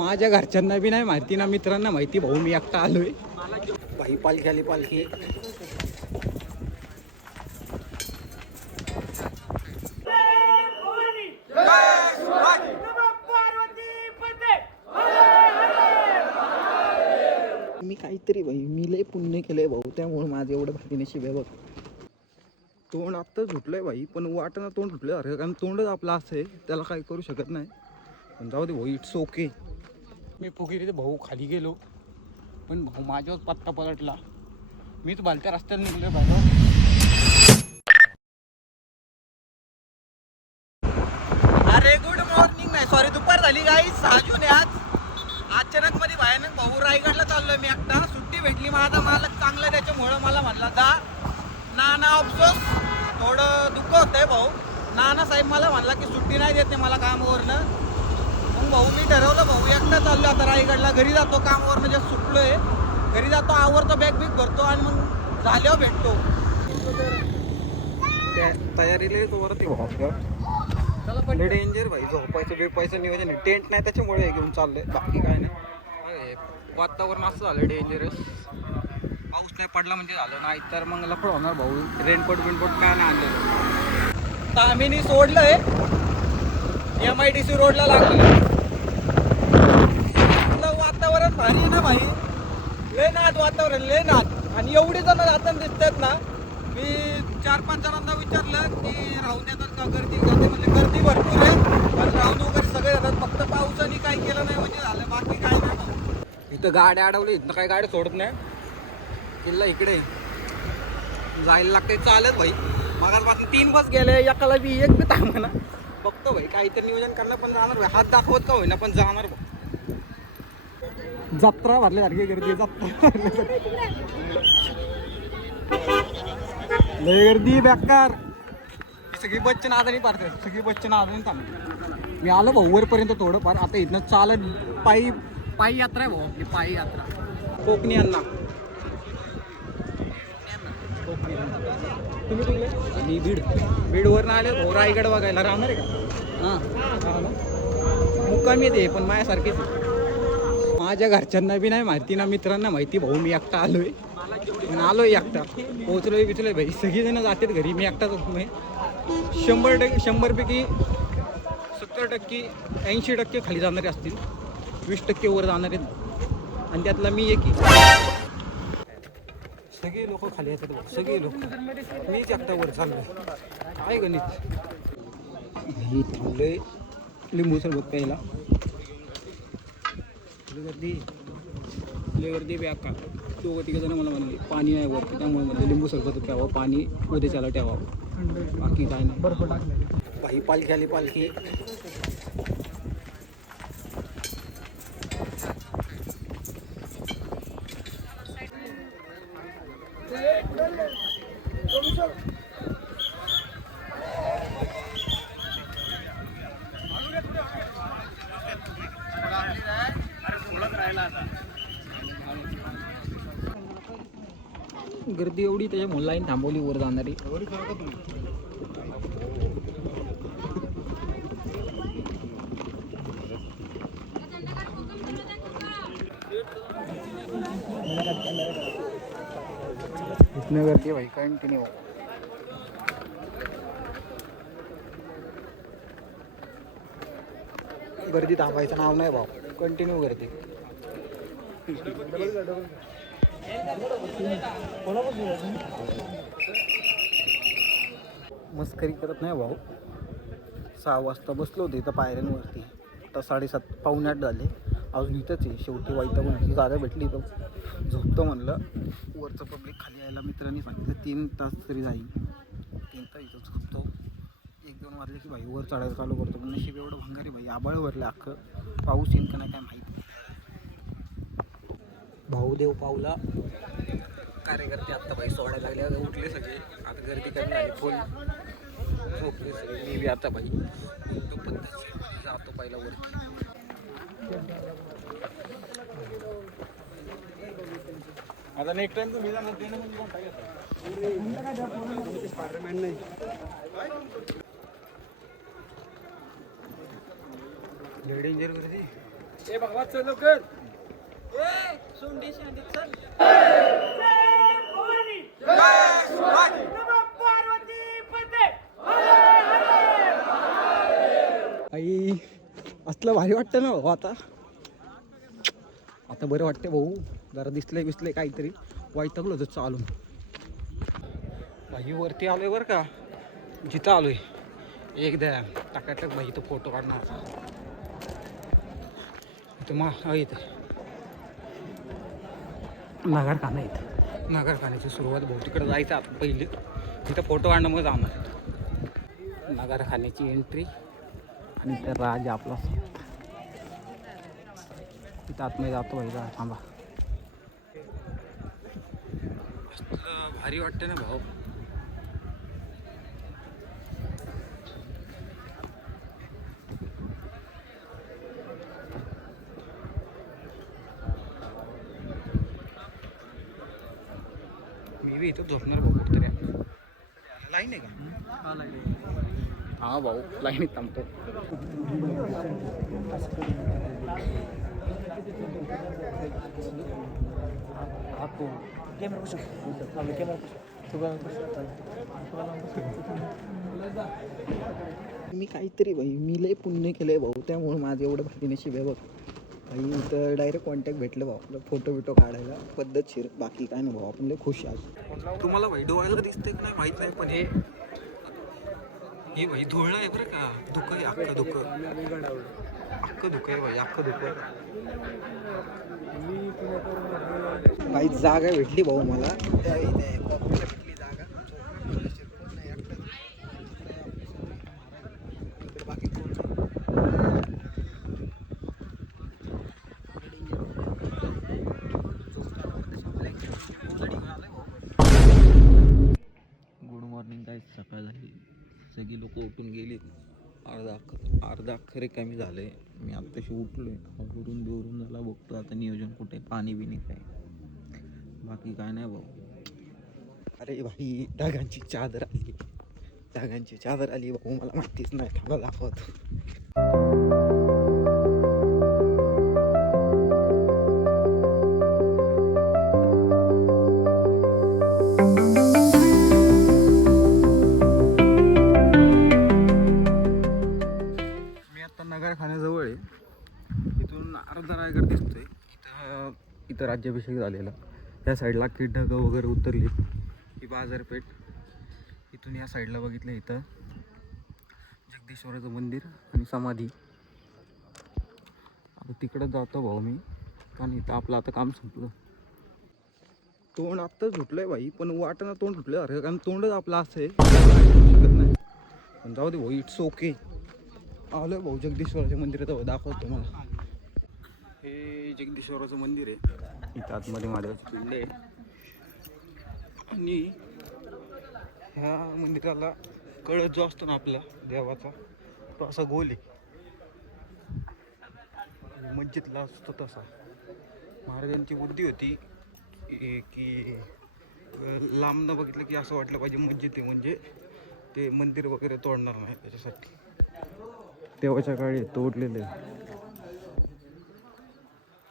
माझ्या घरच्यांना बी नाही माहिती ना मित्रांना माहिती भाऊ मी एकटा आलोय भाई पालखी आली पालखी मी काहीतरी भाई मी लय पुण्य केलंय भाऊ त्यामुळे माझं एवढं भारी नशीब आहे बघ तोंड आत्ता झुटलंय भाई पण वाटणं तोंड झुटलं अरे कारण तोंडच आपलं असं आहे त्याला काही करू शकत नाही पण जाऊ दे भाऊ इट्स ओके मी फुगिरी भाऊ खाली गेलो पण भाऊ माझ्यावर पत्ता पलटला मीच बालत्या रस्त्याला निघलोय बाबा अरे गुड मॉर्निंग नाही सॉरी दुपार झाली गाईस 6 जून आहे आज अचानक मध्ये भयानक भाऊ रायगडला चाललोय मी एकटा सुट्टी भेटली माझा मालक चांगला त्याच्यामुळं मला म्हणला जा नाना अफसोस थोडं दुःख होतंय भाऊ नाना साहेब मला म्हणला की सुट्टी नाही देत नाही मला कामावरनं मग भाऊ मी ठरवलं भाऊ एकटा चाललो आता रायगडला घरी जातो कामावरनं जे सुटलोय घरी जातो आवरतो बॅग बिग भरतो आणि मग झाल्यावर भेटतो त्या तयारीला तो वरती भाऊ डेंजर भाई झोपायचं बिपायचं नियोजन आहे टेंट नाही त्याच्यामुळे घेऊन चाललंय बाकी काय नाही वातावरण असं झालं डेंजरस पाऊस नाही पडला म्हणजे झालं नाही तर मग लफड होणार भाऊ रेनकोट बिनकोट काय नाही आणलेलं तामिनी सोडलंय MIDC रोडला लागलं वातावरण भारी आहे ना भाई लय नाद वातावरण लय नाद आणि एवढी जण जाताना दिसतात ना मी 4-5 जणांना विचारलं की राहून येतात का गर्दी करते म्हणजे गर्दी भरपूर आहे पण राहून वगैरे सगळे येतात फक्त पावसाने काही केलं नाही म्हणजे झालं बाकी काय नाही इथं गाड्या अडवली इथं काही गाडी सोडत नाही किल्ला इकडे जायला लागते चालत भाई मागासपासून 3 बस गेले एकाला बी एक बी थांब ना बघतो भाई काहीतरी नियोजन करणार पण जाणार भाई हात दाखवत का होईना पण जाणार भाई जत्रा भरल्यासारखी गर्दी जत्रा लय गर्दी बेकार सगळी बच्चन आजारी पाडते सगळी बच्चन आजारी थांबते मी आलो भाऊ वरपर्यंत थोडंफार आता इथनं चालत पायी यात्रा आहे भाऊ आपली पायी यात्रा कोकणी अण्णा तुम्ही कुठले मी बीडवरनं आले भाऊ रायगड बघायला राहणार आहे का हां मुक्कामी येते पण माझ्यासारखेच माझ्या घरच्यांना बी नाही माहिती ना मित्रांना माहिती भाऊ मी एकटा आलोय पण आलोय एकटा पोहोचलोय बिचलोय भाई सगळीजणं जातात घरी मी एकटाच होतो मी 100 पैकी 70% 80% खाली जाणारे असतील 20% वर जाणारे आणि त्यातला मी एक सगळे लोक खाली येतात सगळे लोक मीच एकटा वर चाललोय काय गणित ही थांबलोय लिंबू सरबत प्यायला गर्दी बेकार 2-3 जण मला म्हणले पाणी नाही वर त्यामुळे म्हणले लिंबू सरबत प्यावं पाणी उद्याच्याला ठेवावं बाकी काय नाही बरोबर भाई पालखी आली पालखी गर्दी एवढी त्याच्या लाईन थांबवली वर जाणारी इतनी गर्दी भाई कंटिन्यू गर्दी थांबायचं नाव नाही भाऊ कंटिन्यू गर्दी मस्करी करत नाही भाऊ 6 वाजता बसलो होते इथं पायऱ्यांवरती आता 7:30 पावणे 8 झाले अजून इथंच आहे शेवटी वैतागून जागा भेटली इथं झोपतो म्हणलं वरचं पब्लिक खाली यायला मित्रांनी सांगितलं 3 तास तरी जाईल 3 तास इथं झोपतो 1-2 वाजले की भाई वर चढायला चालू करतो पण नशीब एवढं भंगारी भाई आबाळ भरलं अख्खं पाऊस येईल का नाही काय माहिती भाऊ देव पावला कार्यकर्ते आत्ता भाई सोडायला लागले उठले सगळे आता गर्दी कमी झाली फुल झोपले सगळे मी बी आता भाई जातो पहिला वरती आता नेक्स्ट टाइम तर मी जाणार ते म्हणजे स्पायडरमॅन नाही डेंजर गर्दी ए भावा चल लवकर ए सोंडी शांडी चल आई असलं भारी वाटतं ना भाऊ आता आता बरं वाटतं भाऊ जरा दिसले काहीतरी वैतागलो होतं चालून भाई वरती आलोय बरं का जिथं आलोय एकदा टाकाटक भाई तो फोटो काढणार इथं नगरखाना इथं नगरखान्याची सुरुवात भाऊ तिकडे जायचं आता पहिले तिथं फोटो काढणं मग जाणार नगरखान्याची एंट्री आणि तर राज आपला तिथं आतमध्ये जातो भाई जा थांबा भारी वाटते ना भाऊ मी बी इथं झोपणार भाऊ कुठतरी लाईन आहे का हा भाऊ लाईनीत थांबतो मी काहीतरी भाई मी लय पुण्य केलंय भाऊ त्यामुळे माझं एवढं भारी नशीब आहे बघ भाई इथं डायरेक्ट कॉन्टॅक्ट भेटलं भाऊ आपलं फोटो बिटो काढायला पद्धतशीर बाकी काय नाही भाऊ आपण लय खुश आहे तुम्हाला भाई डोळ्याला दिसतंय की नाही माहित नाही पण हे भाई धुळं आहे बरं का धुकं आहे अख्खं धुकं आहे भाई अख्खं धुकं भाई जागा भेटली भाऊ मला भेटली जागा बाकी गुड मॉर्निंग काय सकाळ झाली सगळी लोक उठून गेली अर्धा अख्खरे कमी झाले मी आत्ताशी उठलोय आवरून बिवरून झाला बघतो आता नियोजन कुठे पाणी बिणी काय बाकी काय नाही भाऊ अरे भाई डागांची चादर आली भाऊ मला माहितीच नाही थांबा दाखवतो नगरखान्याजवळ आहे इथून अर्धा रायगड दिसतोय इथं राज्याभिषेक झालेला त्या साईडला की ढगं वगैरे उतरली ही बाजारपेठ इथून या साईडला बघितलं इथं जगदीश्वराचं मंदिर आणि समाधी आता तिकडं जातो भाऊ मी कारण इथं आपलं आता काम संपलं तोंड आत्ताच सुटलंय भाई पण वाटणं तोंड सुटलं अरे कारण तोंडच आपलं असं आहे शकत नाही पण जाऊ दे भाऊ इट्स ओके आलं भाऊ जगदीश्वराच्या मंदिरात दाखवतो मला हे जगदीश्वराचं मंदिर आहे इथं आतमध्ये महादेवाची पिंड आहे आणि ह्या मंदिराला कळस जो असतो ना आपला देवाचा तो असा गोल आहे मस्जिदला असतो तसा महाराजांची बुद्धी होती की लांब न बघितलं की असं वाटलं पाहिजे मस्जिद आहे म्हणजे ते मंदिर वगैरे तोडणार नाही त्याच्यासाठी तेव्हाच्या काळी तोडलेले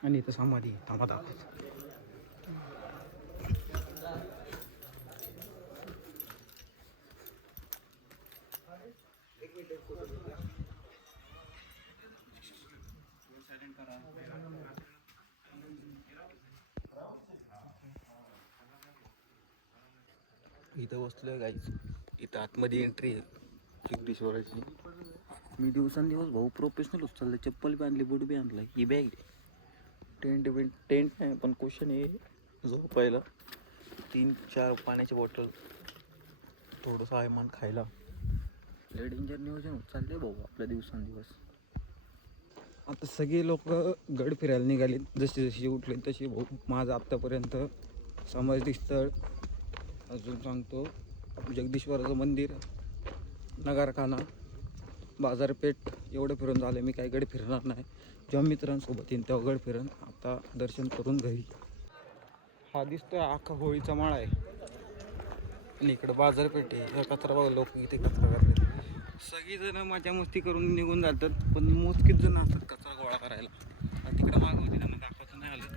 आणि इथं समाधी थांबा दाखवत इथं बसलोय गाईच इथं आतमध्ये एंट्री आहे जगदीश्वराची मी दिवसांदिवस भाऊ प्रोफेशनल होत चाललं चप्पल बी आणली बूट बी आणला ही बॅग टेंट नाही पण क्वेश्चन आहे झोपायला 3-4 पाण्याची बॉटल थोडंसं सामान खायला लय डेंजर नियोजन होत चाललंय भाऊ आपल्या दिवसांदिवस आता सगळे लोक गड फिरायला निघाले जसे जसे उठले तसे भाऊ माझं आत्तापर्यंत समाधी स्थळ अजून सांगतो जगदीश्वराचं मंदिर नगरखाना बाजारपेठ एवढं फिरून झालं मी काही गड फिरणार नाही जेव्हा मित्रांसोबत येईन तेव्हा गड फिरण आता दर्शन करून घरी हा दिसतोय अख्खा होळीचा माळा आहे आणि इकडं बाजारपेठ आहे ह्या कचरा बघा लोक इथे कचरा करतात सगळीजणं मजा मस्ती करून निघून जातात पण मोजकीच जण असतात कचरा गोळा करायला आणि तिकडं मागं होती, त्यांना दाखवायचं नाही आलं.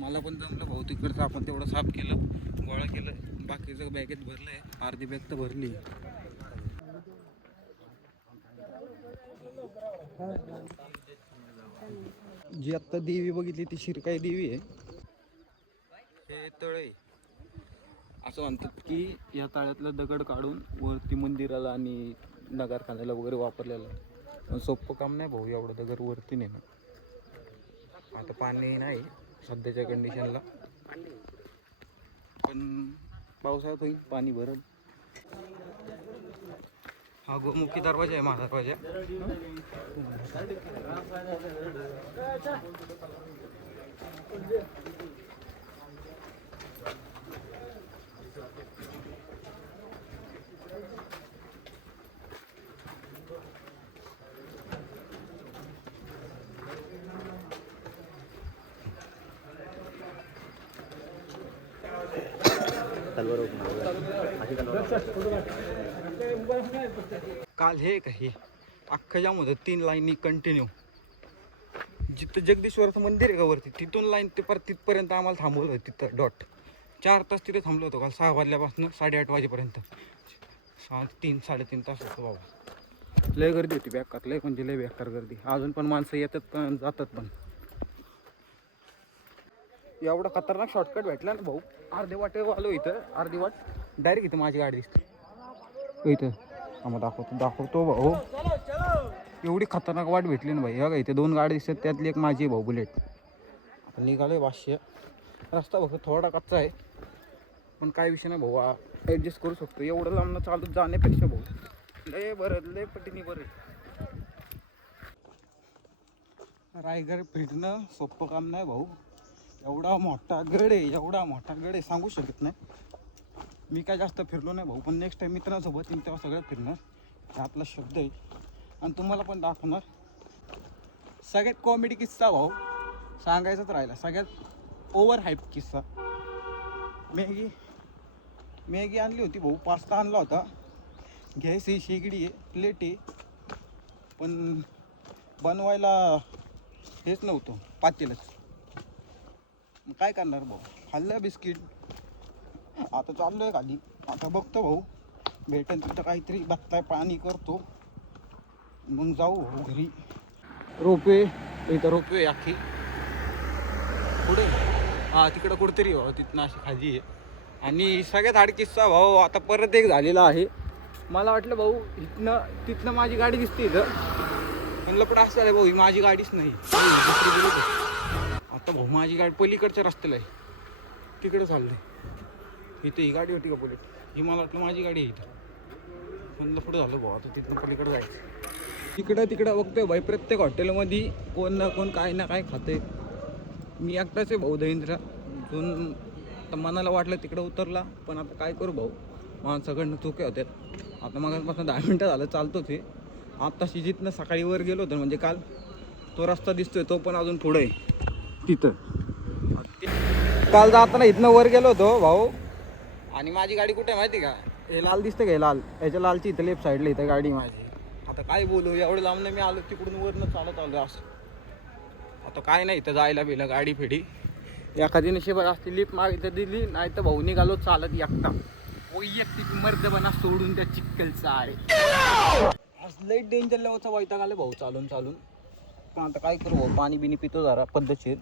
मला पण जमलं भाऊ, तिकडचं आपण तेवढं साफ केलं, गोळा केलं. बाकीचं बॅगेत भरलं आहे, अर्धी बॅग तर भरली. जी आत्ता देवी बघितली ती शिरकाई देवी आहे. हे तळ आहे. असं म्हणतात की या तळ्यातलं दगड काढून वरती मंदिराला आणि नगारखान्याला वगैरे वापरलेलं. पण सोपं काम नाही भाऊ एवढं दगड वरती नेणं. आता पाणी नाही सध्याच्या कंडिशनला, पण पावसाळ्यात होईल पाणी भरल. हा गोमुखी दरवाजा आहे माझा दरवाजा. काल हे का हे अख्खा जाम होतं 3 लाईनी कंटिन्यू. जिथं जगदीश्वराचं मंदिर आहे का वरती तिथून लाईन ते परत तिथपर्यंत आम्हाला थांबवलं होतं. तिथं डॉट 4 तास तिथे थांबलो होतो काल 6 वाजल्यापासून 8:30 वाजेपर्यंत. 3-3.5 तास होतो बाबा. लय गर्दी होती बेकार, लय म्हणजे लय बेकार गर्दी. अजून पण माणसं येतात पण जातात पण. एवढा खतरनाक शॉर्टकट भेटला ना भाऊ. अर्धे वाटे आलो इथं, अर्धी वाट डायरेक्ट इथं माझी गाडी दिसते इथं. आम्हाला दाखवतो भाऊ. एवढी खतरनाक वाट भेटली ना भाई. बघा इथे 2 गाडी दिसतात, त्यातली एक माझी भाऊ बुलेट. आपण निघालोय 500. रस्ता फक्त थोडा कच्चा आहे पण काय विषय नाही भाऊ, ॲडजस्ट करू शकतो. एवढं लांबनं चालत जाण्यापेक्षा भाऊ लय बरं, लय पटीने बरं. रायगड फिरणं सोपं काम नाही भाऊ. एवढा मोठा गड आहे, एवढा मोठा गड आहे सांगू शकत नाही. मी काय जास्त फिरलो नाही भाऊ, पण नेक्स्ट टाईम मित्रांसोबत येईन तेव्हा सगळं फिरणार. हा आपला शब्द आहे आणि तुम्हाला पण दाखवणार. सगळ्यात कॉमेडी किस्सा भाऊ सांगायचाच राहिला, सगळ्यात ओव्हर हाईप किस्सा. मॅगी आणली होती भाऊ, पास्ता आणला होता. गॅस ही शेगडी आहे, प्लेट आहे, पण बनवायला हेच नव्हतं, पातेलच. मग काय करणार भाऊ, खाल्लं बिस्किट. आता चाललोय खाली. आता बघतो भाऊ भेटेल तिथं काहीतरी बघताय पाणी करतो, मग जाऊ भाऊ घरी. रोपवे इथं, रोपवे अख्खी पुढे हा तिकडं कुठेतरी भाऊ, तिथनं अशी खाली आहे. आणि सगळ्यात हाड किस्सा भाऊ आता परत एक झालेला आहे. मला वाटलं भाऊ तिथनं माझी गाडी दिसते इथं, पण लपड असं झालं भाऊ ही माझी गाडीच नाही. आता भाऊ माझी गाडी पलीकडच्या रस्त्याला आहे, तिकडं चाललंय. इथं ही गाडी होती का बुलेट, ही मला वाटलं माझी गाडी आहे इथं. म्हणलं पुढं झालं भाऊ, आता तिथनं पलीकडं जायचं. तिकडं बघतोय भाई प्रत्येक हॉटेलमध्ये कोण ना कोण काय ना काय खाते. मी एकटाच आहे भाऊ दहिंद्रा. दोन आता मनाला वाटलं तिकडं उतरला, पण आता काय करू भाऊ माणसाकडनं चुक्या होत्यात. आता मगापासून 10 मिनटं झालं चालतोच आहे. आत्ताशी जिथनं सकाळी वर गेलो होतो म्हणजे काल, तो रस्ता दिसतोय तो पण अजून पुढं आहे तिथं. काल जाताना इथनं वर गेलो होतो भाऊ, आणि माझी गाडी कुठे आहे माहिती का, हे लाल दिसतं का, हे लाल, याच्या लालची इथं लेफ्ट साईडला इथं गाडी माझी. आता काय बोलू, एवढं लांबनं मी आलो तिकडून वरनं चालत आलो असं. आता काय नाही इथं जायला बिलं गाडी फेडी. एखादी नशिबात असती लिफ्ट मागितलं दिली, नाही तर भाऊ निघालो चालत एकटा. वैयक्तिक मर्दबना सोडून त्या चिक्कलचा आहे. आज लई डेंजर लेवलचा वैताग आला भाऊ चालून. पण आता काय करू भाऊ, पाणी बिनी पितो जरा पद्धतशीर.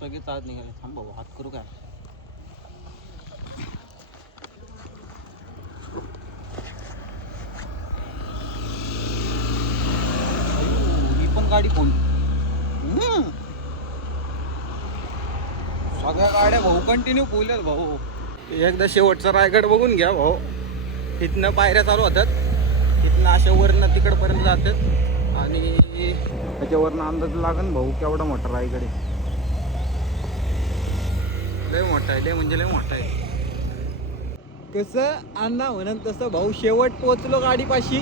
सगळेच आज निघाले. थांब भाऊ हात करू काय. ही पण गाडी कोण, सगळ्या गाड्या भाऊ कंटिन्यू फुल भाऊ. एकदा शेवटचा रायगड बघून घ्या भाऊ. इथनं पायऱ्या चालू होतात, इथनं अशा वरनं तिकडपर्यंत जातात, आणि त्याच्यावरनं अंदाज लागन भाऊ केवढा मोठा रायगड आहे. लय मोठा आहे, लय म्हणजे लय मोठा आहे. कसं अण्णा म्हणून तसं भाऊ शेवट पोचलो गाडीपाशी.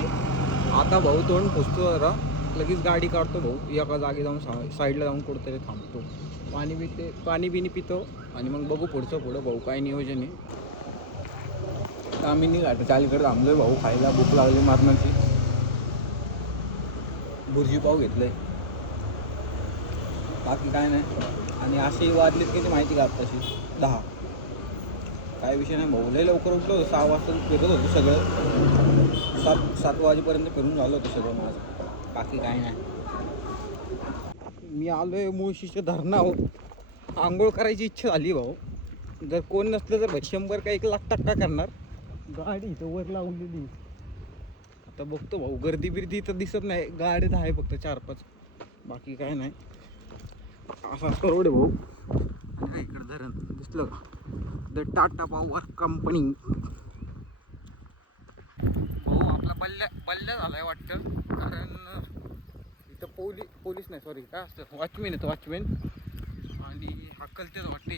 आता भाऊ तोंड पुसतो जरा, लगेच गाडी काढतो भाऊ, एका जागी जाऊन साईडला जाऊन कुठंतरी थांबतो, पाणी बिनी पितो आणि मग बघू पुढं भाऊ काय नियोजन आहे. आम्ही निघालो चालीकडे थांबलोय भाऊ, खायला भूक लागली मारण्याची. भुर्जी पाव घेतलंय, बाकी काय नाही. आणि अशी वाजलीत किती माहिती का आत्ताशी 10. काय विषय नाही भाऊ, लय लवकर उठलो होतो, 6 वाजता फिरत होतो सगळं, 7 वाजेपर्यंत फिरून झालं होतं सगळं माझं, बाकी काय नाही. मी आलो आहे मुळशीच्या धरणावर, आंघोळ करायची इच्छा झाली भाऊ. जर कोण नसलं तर 100 का 1,00,000 टक्का करणार. गाडी इथं वर लावलेली, आता बघतो भाऊ, गर्दी बिर्दी तर दिसत नाही, गाडीत आहे फक्त 4-5, बाकी काय नाही. असा करोड भाऊ. इकडं धरण दिसलं का, द टाटा पॉवर कंपनी. भाऊ आपला बल्ल्या झालाय वाटतं, कारण इथं पोलीस नाही, सॉरी काय असतं, वॉचमॅन येतो, वॉचमॅन, आणि हक्कलतेच वाटते.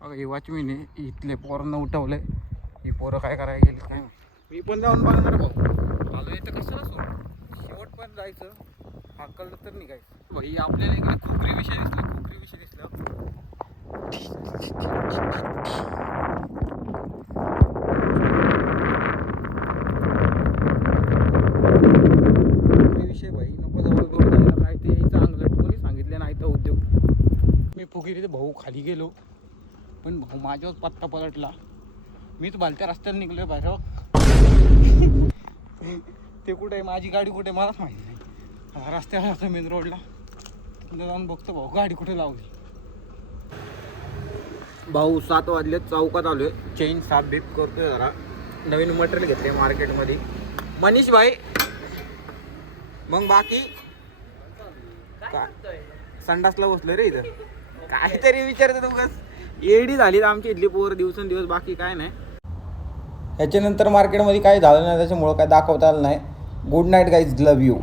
बघा हे वॉचमॅन आहे, इथले पोरांना उठवलंय, ही पोरं काय करायला गेली काय. मी पण जाऊन बघणार भाऊ, आलो इथं कशाला सोड, शेवट पण जायचं, हक्कललं तर निघायचं. भाई आपल्याला इकडे खुकरी विषय दिसलं. विषय भाई नको जवळ जायला, काय ते चांगलं कोणी सांगितलं नाही तर उद्योग. मी फुगिरी भाऊ खाली गेलो, पण भाऊ माझ्यावर पत्ता पलटला. मीच भलत्या रस्त्याने निघलोय बाहेर. ते कुठे आहे, माझी गाडी कुठे मलाच माहिती नाही. रस्त्यावर मेन रोडला जाऊन बघतो भाऊ गाडी कुठे लावली. भाऊ 7 वाजले, चौकात आलोय, चेन साफ बीप करतोय, जरा नवीन मटेरियल घेतले मार्केटमध्ये. मनीष भाई मग बाकी संडासला बसलो रे इथं, काहीतरी विचारतो उगाच. एडी झाली आमची इथली पोर दिवसेंदिवस, बाकी काय नाही. ह्याच्यानंतर मार्केटमध्ये काय झालं नाही, त्याच्यामुळं काय दाखवता आलं नाही. Good night guys, love you.